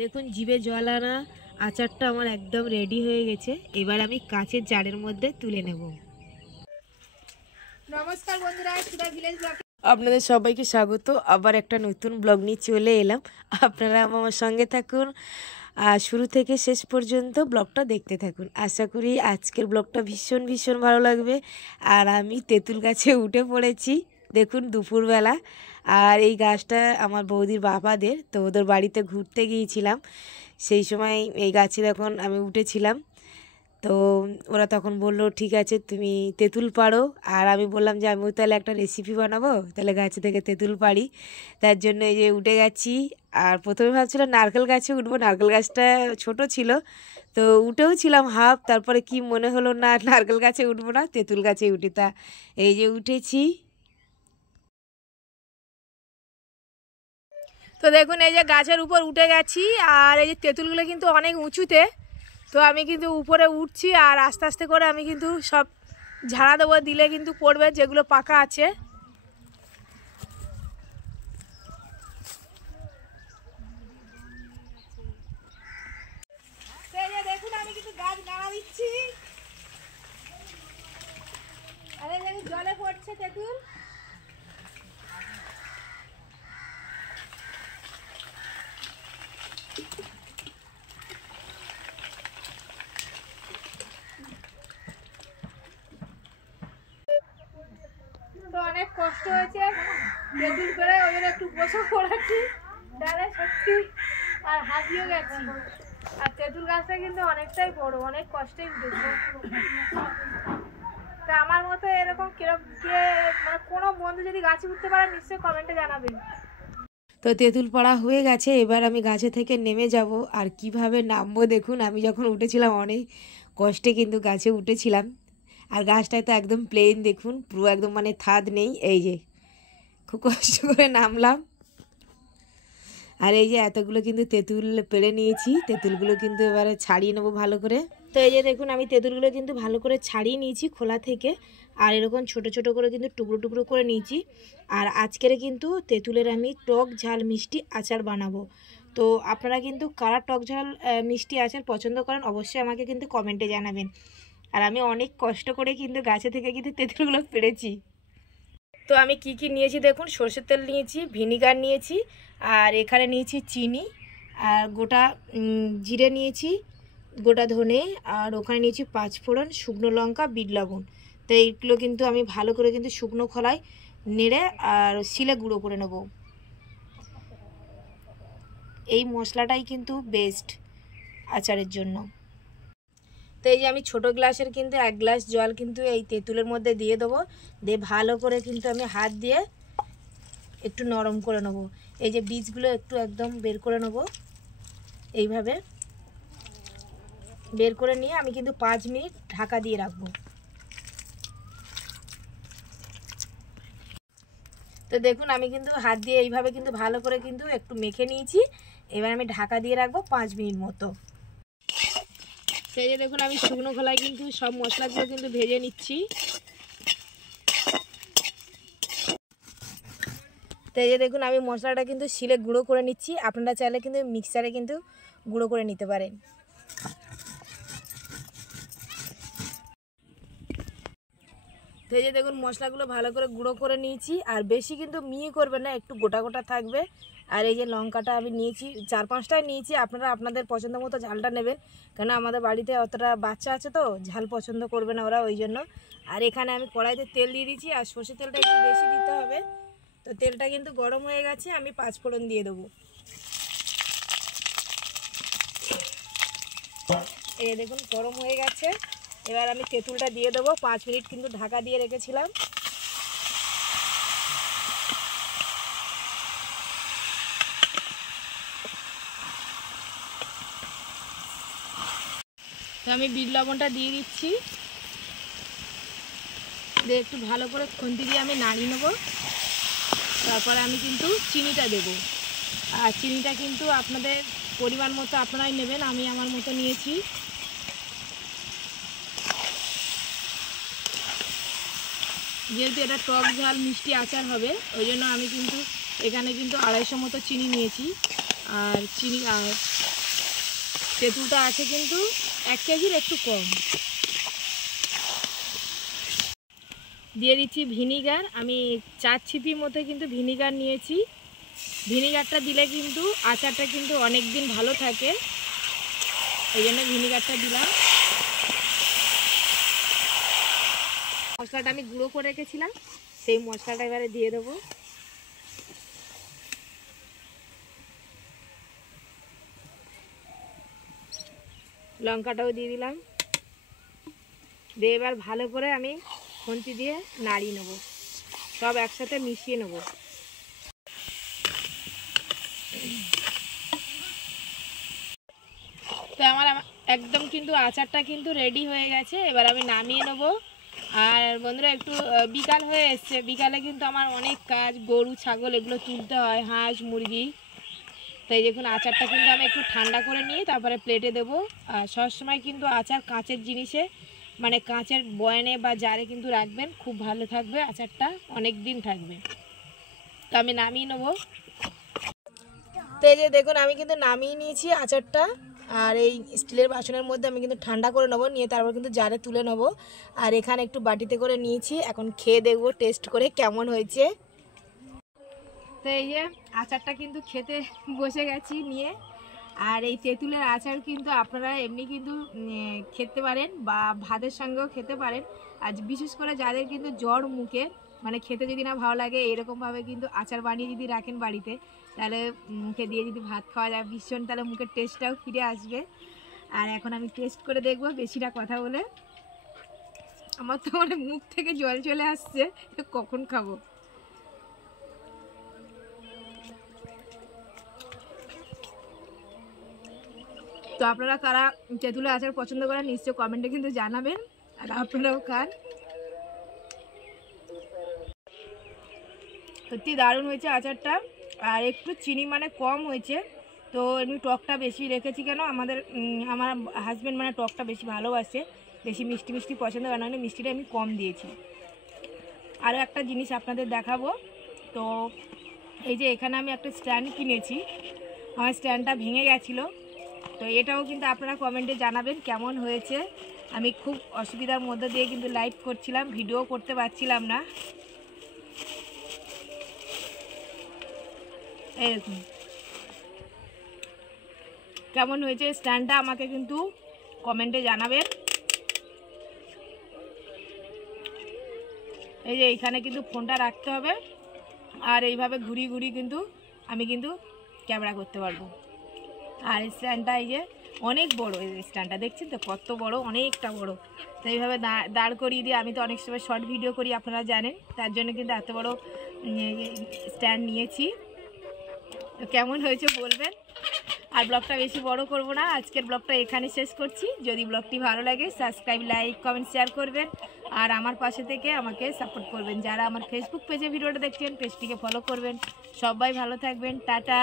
দেখুন জিভে জল আনা আচারটা আমার একদম রেডি হয়ে গেছে। এবার আমি কাঁচের জারের মধ্যে তুলে নেব। নমস্কার বন্ধুরা, সুধা ভিলেজ ব্লগ আপনাদের সবাইকে স্বাগত। আবার একটা নতুন ব্লগ নিয়ে চলে এলাম। আপনারা আমার সঙ্গে থাকুন, শুরু থেকে শেষ পর্যন্ত ব্লগটা দেখতে থাকুন। আশা করি আজকের ব্লগটা ভীষণ ভীষণ ভালো লাগবে। আর আমি তেঁতুল গাছে উঠে পড়েছি দেখুন দুপুরবেলা। আর এই গাছটা আমার বৌদির বাবাদের, তো ওদের বাড়িতে ঘুরতে গিয়েছিলাম। সেই সময় এই গাছে যখন আমি উঠেছিলাম, তো ওরা তখন বললো ঠিক আছে তুমি তেঁতুল পাড়ো। আর আমি বললাম যে আমিও তাহলে একটা রেসিপি বানাবো, তাহলে গাছে থেকে তেঁতুল পাড়ি। তার জন্য এই যে উঠে গেছি। আর প্রথমে ভাবছিলাম নারকেল গাছে উঠবো, নারকেল গাছটা ছোট ছিল, তো উঠেও ছিলাম হাফ। তারপরে কি মনে হলো না নারকেল গাছে উঠবো না, তেঁতুল গাছে উঠি। তা এই যে উঠেছি। তো দেখুন এই যে গাছের উপর উঠে গেছি। আর এই যে তেঁতুলগুলো কিন্তু অনেক উঁচুতে, তো আমি কিন্তু উপরে উঠছি। আর আস্তে আস্তে করে আমি কিন্তু সব ঝাড়া দেবো, দিলে কিন্তু পড়বে যেগুলো পাকা আছে। দেখুন আমি কিন্তু গাছ নাড়া দিচ্ছি। আরে দেখুন জলে পড়ছে তেঁতুল। তো অনেক কষ্ট হয়েছে তেঁতুল করে, ওই জন্য একটু বসে পড়েছি ডালে সত্যি, আর হাঁপিয়েও গেছি। আর তেঁতুল গাছটা কিন্তু অনেকটাই বড়, অনেক কষ্টেই উঠেছে। তা আমার মতো এরকম কিরকম কে, মানে কোনো বন্ধু যদি গাছে উঠতে পারে নিশ্চয়ই কমেন্টে জানাবেন। তো তেঁতুল পাড়া হয়ে গেছে, এবার আমি গাছে থেকে নেমে যাব। আর কিভাবে নামবো দেখুন, আমি যখন উঠেছিলাম অনেক কষ্টে কিন্তু গাছে উঠেছিলাম। আর গাছটায় তো একদম প্লেন দেখুন, পুরো একদম মানে থাদ নেই। এই যে খুব কষ্ট করে নামলাম। আর এই যে এতগুলো কিন্তু তেঁতুল পেড়ে নিয়েছি, তেঁতুলগুলো কিন্তু এবারে ছাড়িয়ে নেবো ভালো করে। তো এই যে দেখুন আমি তেঁতুলগুলো কিন্তু ভালো করে ছাড়িয়ে নিয়েছি খোলা থেকে। আর এরকম ছোট ছোট করে কিন্তু টুকরো টুকরো করে নিয়েছি। আর আজকের কিন্তু তেঁতুলের আমি টক ঝাল মিষ্টি আচার বানাবো। তো আপনারা কিন্তু কারা টক ঝাল মিষ্টি আচার পছন্দ করেন অবশ্যই আমাকে কিন্তু কমেন্টে জানাবেন। আর আমি অনেক কষ্ট করে কিন্তু গাছে থেকে কিন্তু তেঁতুলগুলো পেড়েছি। তো আমি কি কি নিয়েছি দেখুন, সরষের তেল নিয়েছি, ভিনিগার নিয়েছি, আর এখানে নিয়েছি চিনি, আর গোটা জিরে নিয়েছি, গোটা ধনে, আর ওখানে নিয়েছি পাঁচফোড়ন, শুকনো লঙ্কা, বিট লবণ। তো এইগুলো কিন্তু আমি ভালো করে কিন্তু শুকনো খোলায় নেড়ে আর শিলে গুঁড়ো করে নেব। এই মশলাটাই কিন্তু বেস্ট আচারের জন্য। তো এই যে আমি ছোটো গ্লাসের কিন্তু 1 গ্লাস জল কিন্তু এই তেঁতুলের মধ্যে দিয়ে দেবো, দিয়ে ভালো করে কিন্তু আমি হাত দিয়ে একটু নরম করে নেব। এই যে বীজগুলো একটু একদম বের করে নেব, এইভাবে বের করে নিয়ে আমি কিন্তু 5 মিনিট ঢাকা দিয়ে রাখবো। তো দেখুন আমি কিন্তু হাত দিয়ে এইভাবে কিন্তু ভালো করে কিন্তু একটু মেখে নিয়েছি। এবার আমি ঢাকা দিয়ে রাখবো 5 মিনিট মতো। সেই যে দেখুন আমি শুকনো খোলায় কিন্তু সব মশলাগুলো কিন্তু ভেজে নিচ্ছি। তো এই যে দেখুন আমি মশলাটা কিন্তু শিলে গুঁড়ো করে নিচ্ছি, আপনারা চাইলে কিন্তু মিক্সারে কিন্তু গুঁড়ো করে নিতে পারেন। তো এই যে দেখুন মশলাগুলো ভালো করে গুঁড়ো করে নিয়েছি। আর বেশি কিন্তু মিহি করবেন না, একটু গোটা গোটা থাকবে। আর এই যে লঙ্কাটা আমি নিয়েছি 4-5টাই নিয়েছি, আপনারা আপনাদের পছন্দ মতো ঝালটা নেবেন, কেন আমাদের বাড়িতে অতটা বাচ্চা আছে তো ঝাল পছন্দ করবে না ওরা, ওই জন্য। আর এখানে আমি কড়াইতে তেল দিয়ে দিয়েছি, আর সর্ষের তেলটা একটু বেশি দিতে হবে। তো তেলটা কিন্তু গরম হয়ে গেছে, আমি পাঁচফোড়ন দিয়ে দেবো। এই দেখুন গরম হয়ে গেছে, এবার আমি তেঁতুলটা দিয়ে দেবো। 5 মিনিট কিন্তু ঢাকা দিয়ে রেখেছিলাম। তো আমি বিট লবণটা দিয়ে দিচ্ছি, দিয়ে একটু ভালো করে খুন্তি দিয়ে আমি নাড়িয়ে নেবো। তারপরে আমি কিন্তু চিনিটা দেবো। আর চিনিটা কিন্তু আপনাদের পরিমাণ মতো আপনারাই নেবেন, আমি আমার মতো নিয়েছি। যেহেতু এটা টক ঝাল মিষ্টি আচার হবে, ওই জন্য আমি কিন্তু এখানে কিন্তু 250 মতো চিনি নিয়েছি। আর চিনি আর তেঁতুলটা আছে কিন্তু 1 কেজির একটু কম। দিয়ে দিচ্ছি ভিনিগার, আমি 4 ছিপি মতো কিন্তু ভিনিগার নিয়েছি। ভিনিগারটা দিলে কিন্তু আচারটা কিন্তু অনেক দিন ভালো থাকে, এই জন্য ভিনিগারটা দিলাম। মশলাটা আমি গুঁড়ো করে রেখেছিলাম, সেই মশলাটা এবারে দিয়ে দেবো। লঙ্কাটাও দিয়ে দিলাম, দিয়ে এবার ভালো করে আমি খুন্তি দিয়ে নাড়িয়ে নেব, সব একসাথে মিশিয়ে নেব। তো আমার একদম কিন্তু আচারটা কিন্তু রেডি হয়ে গেছে, এবার আমি নামিয়ে নেব। আর বন্ধুরা একটু বিকাল হয়ে এসছে, বিকালে কিন্তু আমার অনেক কাজ, গরু ছাগল এগুলো তুলতে হয়, হাঁস মুরগি। তাই দেখুন আচারটা কিন্তু আমি একটু ঠান্ডা করে নিয়ে তারপরে প্লেটে দেবো। আর সবসময় কিন্তু আচার কাঁচের জিনিসে মানে কাঁচের বয়ানে বা জারে কিন্তু রাখবেন, খুব ভালো থাকবে আচারটা, অনেক দিন থাকবে। তো আমি নামিয়ে নেবো। তো এই যে দেখুন আমি কিন্তু নামিয়ে নিয়েছি আচারটা, আর এই স্টিলের বাসনের মধ্যে আমি কিন্তু ঠান্ডা করে নেবো, নিয়ে তারপর কিন্তু জারে তুলে নেবো। আর এখানে একটু বাটিতে করে নিয়েছি, এখন খেয়ে দেখবো টেস্ট করে কেমন হয়েছে। তো এই যে আচারটা কিন্তু খেতে বসে গেছি নিয়ে। আর এই তেঁতুলের আচার কিন্তু আপনারা এমনি কিন্তু খেতে পারেন বা ভাতের সঙ্গেও খেতে পারেন। আর বিশেষ করে যাদের কিন্তু জ্বর মুখে মানে খেতে যদি না ভালো লাগে, এরকমভাবে কিন্তু আচার বানিয়ে যদি রাখেন বাড়িতে, তাহলে মুখে দিয়ে যদি ভাত খাওয়া যায় ভীষণ, তাহলে মুখের টেস্টটাও ফিরে আসবে। আর এখন আমি টেস্ট করে দেখবো, বেশি না কথা বলে। আমার তো মানে মুখ থেকে জল চলে আসছে, কখন খাবো। তো আপনারা কারা তেঁতুলের আচার পছন্দ করেন নিশ্চয়ই কমেন্টে কিন্তু জানাবেন, আর আপনারাও খান। সত্যি দারুণ হয়েছে আচারটা, আর একটু চিনি মানে কম হয়েছে। তো এমনি টকটা বেশি রেখেছি কেন, আমার হাজব্যান্ড মানে টকটা বেশি ভালোবাসে, বেশি মিষ্টি মিষ্টি পছন্দ করে, না মিষ্টিটা আমি কম দিয়েছি। আরও একটা জিনিস আপনাদের দেখাবো। তো এই যে এখানে আমি একটা স্ট্যান্ড কিনেছি, আমার স্ট্যান্ডটা ভেঙে গেছিলো। তো এটাও কিন্তু আপনারা কমেন্টে জানাবেন কেমন হয়েছে। আমি খুব অসুবিধার মধ্যে দিয়ে কিন্তু লাইভ করছিলাম, ভিডিও করতে পারছিলাম না। এরকম কেমন হয়েছে স্ট্যান্ডটা আমাকে কিন্তু কমেন্টে জানাবেন। এই যে এইখানে কিন্তু ফোনটা রাখতে হবে, আর এইভাবে ঘুরিয়ে ঘুরিয়ে কিন্তু আমি কিন্তু ক্যামেরা করতে পারবো। আর স্ট্যান্ডটা এই যে অনেক বড়, এই স্ট্যান্ডটা দেখছেন তো কত বড়, অনেকটা বড়। তো এইভাবে দাঁড় করিয়ে দিয়ে, আমি তো অনেক সময় শর্ট ভিডিও করি আপনারা জানেন, তার জন্য কিন্তু এত বড় স্ট্যান্ড নিয়েছি। তো কেমন হয়েছে বলবেন। আর ব্লগটা বেশি বড় করব না, আজকের ব্লগটা এখানে শেষ করছি। যদি ব্লগটি ভালো লাগে সাবস্ক্রাইব, লাইক, কমেন্ট, শেয়ার করবেন। আর আমার পাশে থেকে আমাকে সাপোর্ট করবেন। যারা আমার ফেসবুক পেজে ভিডিওটা দেখছেন পেজটিকে ফলো করবেন। সবাই ভালো থাকবেন, টাটা।